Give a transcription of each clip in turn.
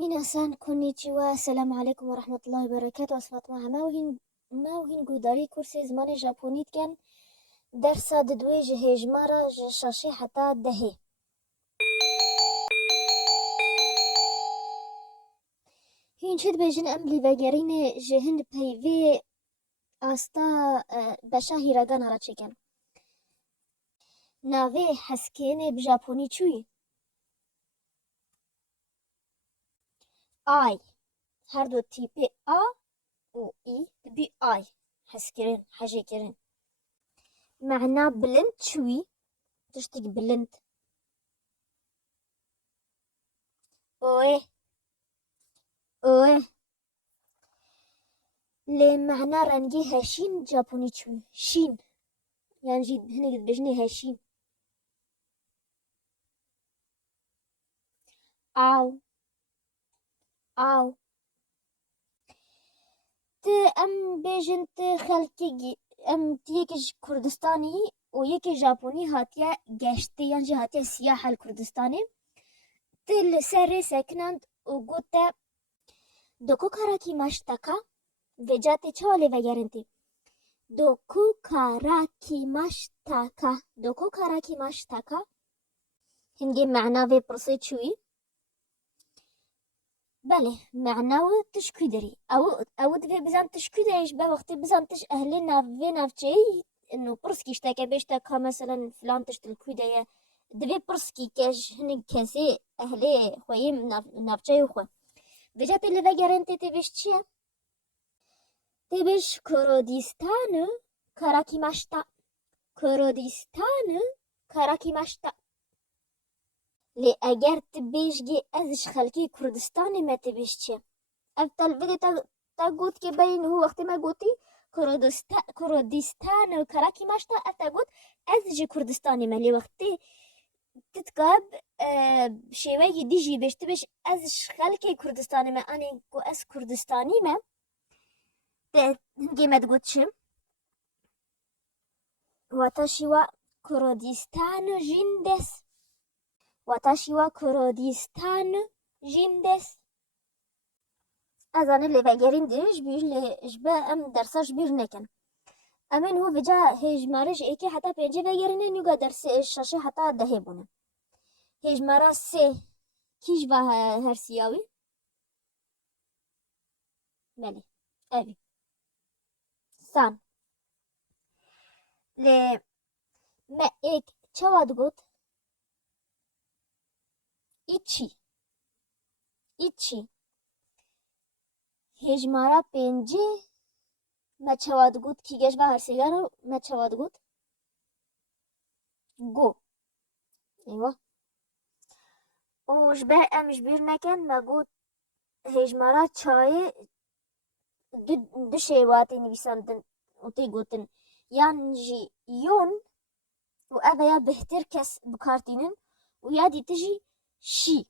میناسان کونیچیوا السلام علیکم و رحمت الله و برکاته. از فاطمه ما و هین گوداری کورس زمان ژاپنیت کن درس ددوی جهیجمارا شاشی حتا دهی. هین چید بیجن ام لیوگرین جهند پیوی آستا بشا هیراگان هرا چکن ناوی حسکین بژاپنی چوی آی هر دو تیپی آ و ای بی آی حسکرین حجی کرن معنا بلند چوی تشتك بلند اوه اوه لمعنى رنگی هشين جابوني چوي شين يعني جي هنا بجني هشين او او ت ام بيجن ت خلقي ام تيكش كردستاني ويكي جابوني هاتيا گشتي يعني هاتيا سياحة الكردستاني تل سر سكنند وقوتا دوكو كاراكي ماشتاكا وجاتي چوالي وگرنتي دوكو كاراكي ماشتاكا هنگي معناه في برسي چوي بله معناه تشكي دري او دفي بزان تشكي دريش با وقتی بزان تش اهل ناوی نافچه انه برسكي اشتاكا بيشتاكا مثلا فلان تشتلكوي دايا دفي برسكي كاش هنگ كسي اهل خويم نافچه خو بجات اللي وگرنتي تبش چيه تبش كردستان كاراكيماشتا كردستان كاراكيماشتا لی اگر تبیشگی ازش خلکی کردستانی ما تبیشچه افتال ویدی تا گوت که بین هو وقتی ما گوتی کردستان و کراکی ماشتا افتا گوت ازش کردستانی ما لی وقتی تتقاب شیوهی دیجی بیش تبیش ازش خلکی کردستانی ما آنی گو از کردستانی ما هنگی ما تگوت شم واتاشی و کردستان جندس واتاشی و کردستان جندس ازانه لیوگرین دیش بیش لجبه ام درساش بیر نکن امین هو وجا هجمارش ایکی حتا پینجه وگرینه نیوگا درس شاشه حتا دهه بونه هجمارا سه کیش با هر سیاوی بله اوی سان لی ما ایک چواد گوت ایچی هجمارا پینجه ما چواد گوت کی گش با هر سیگارو ما چواد گوت گو ایوه وش به امش بیر نکن ما گوت هجمارا چای دو شیواتی نویساندن و تی گوتن یان جی یون و اوه یا بهتر کس بکارتینن و یادی تجی شی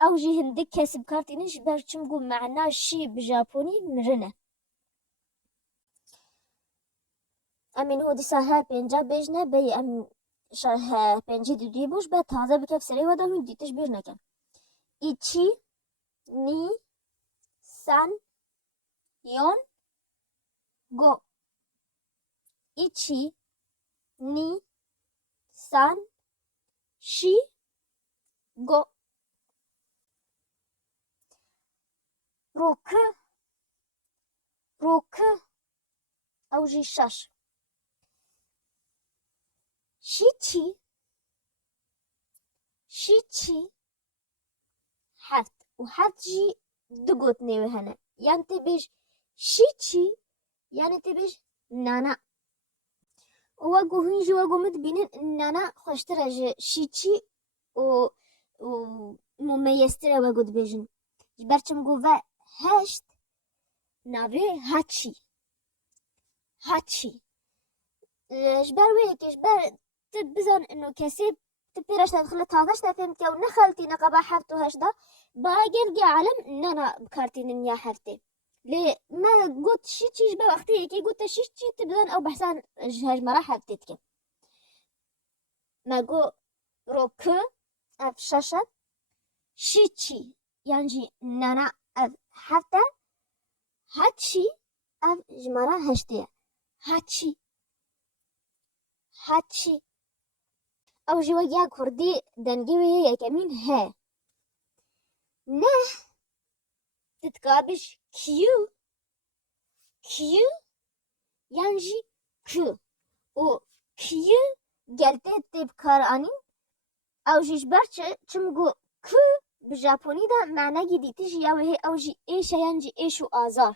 او جی هندک کس بکارتینش برچم گو معنا شی بجاپونی مرنه امین هو دیسا ها پینجا بیجنه بی ام ها پینجی دوی بوش به تازه بکف سری ودا هون دیتش بیر نکن ایچی نی سان یون گو ایچی نی سان شی گو روک او جی شش شیچی حفت و حفت جی دو گوت نیوه هنه یعنی تی بیش شیچی یعنی تی بیش نانا وگو هنجی وگو مد بینن نانا خوشتر اجه شیچی و ممیزتر وگو دبیجن برچم گو و هشت ناوی هاتشی جبر ويكش بر تبزن انه كسب تبيرش تدخل تازش تفهمت او نخلتي نقبا حفتو هشدا باقي علم ان انا بكارتين ان يا حفتي لي ما قلت شيتش جبا وقتي كي قلت شيتش تبزن او بحسان هاج مرا حفتك ما قو روكو افشاشت شيتشي يعني نانا أف حتى هاتشي أف جمرة هشتيا هاتشي هاتشي أو جوا يا كردي دنجي يا كمين ها نه تتقابش كيو كيو يعني كو و كيو گلته تب کار آنی او جیش برچه چمگو کو بژاپنی دا معنی دیتیش یا وهی او جی ایش یعنی ایشو آزار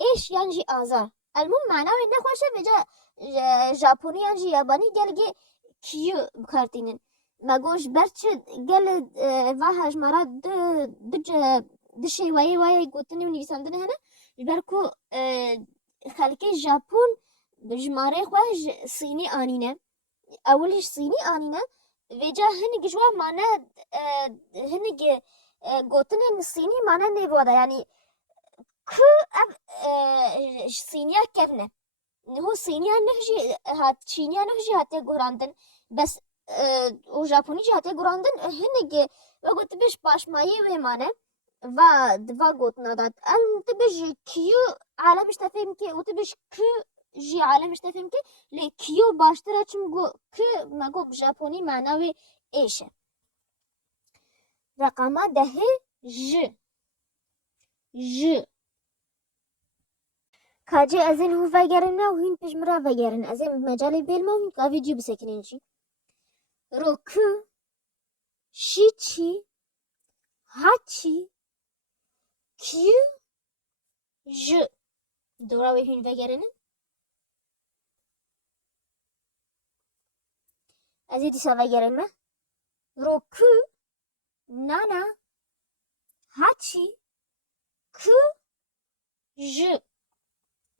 ایش یعنی آزار المهم معنی نخواشه بجا ژاپنی یعنی یابانی گلگی کیو بکارتینن مگوش برچه گل و هجمارا دو شیوایی وای گوتنی و نویساندن هنه برکو خلقی ژاپن بجماره خواهش صینی آنینه اولش صینی آنینه ویجا هنگ جوا معنی هنگ گوتن صینی معنی نیواده یعنی که صینیا کفنه هو صینیا نهجی هات چینیا نهجی هاته گراندن بس و ژاپنی جی هاته گراندن هنگ و گوت بش پاشمایی و معنی و دوا گوتنا داد انت بش کیو عالمش تفهم که و تبش که جی عالمش تفهم که لی کیو باشتره چم گو که مگو بژاپنی معناوی ایشه رقم ده ج کاجی از این هو وگرن و هین پشمرا وگرن از این مجالی بیلم و هین کافی جی بسکنین چی روکو شیچی هاچی کیو ج دوراوی هین وگرن از این دیسا وگرن ما روکو نانا هاچی کو ج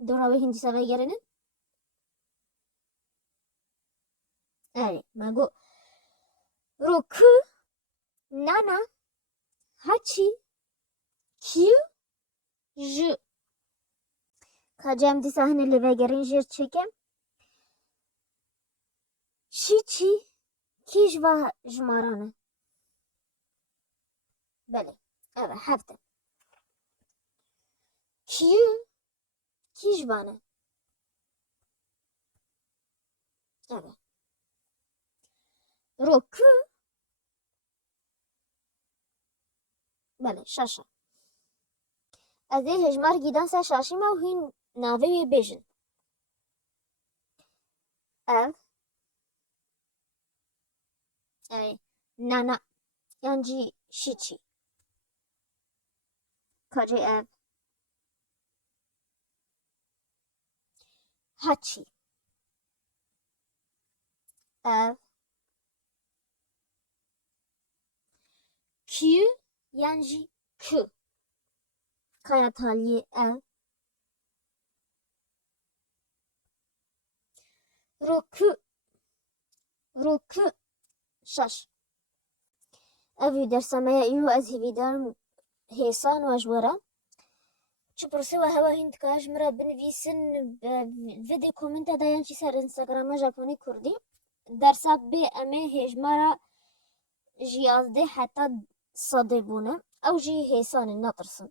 دوراوی هین دیسا وگرن آره مگو روکو نانا هاچی کیو ج کاجم دیسا هن اللي وگرن جیر چکم شیچی کیش و جمارانه بله اوه هفته کیو کیش وانه اوه روکو بله شاشا از این هجمار گیدان سا شاشی ما و هین ناوی بیجن او ای نانا یانجی شیچی کاجی او هاچی او کیو یانجی کو کایا تالیه او روکو شش اوی درسامه ایو از هیویدارم هیسان و اجوارا چه پرسه و هوا هند کاش مرا بنویسن ویدیو کومنت دایان چی سر انستاگرام ژاپنی کردی درسا به امه هجمارا جیازده حتی صده بونه او جی هیسان نطرسن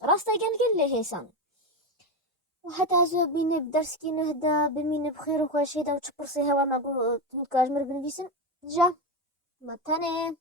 راستا گل هیسان و حتی ازو بینه بدرس کی نهدا بمینه بخیر و خوشید او چه پرسه هوا مگو هند کاش مرا بنویسن جا متانه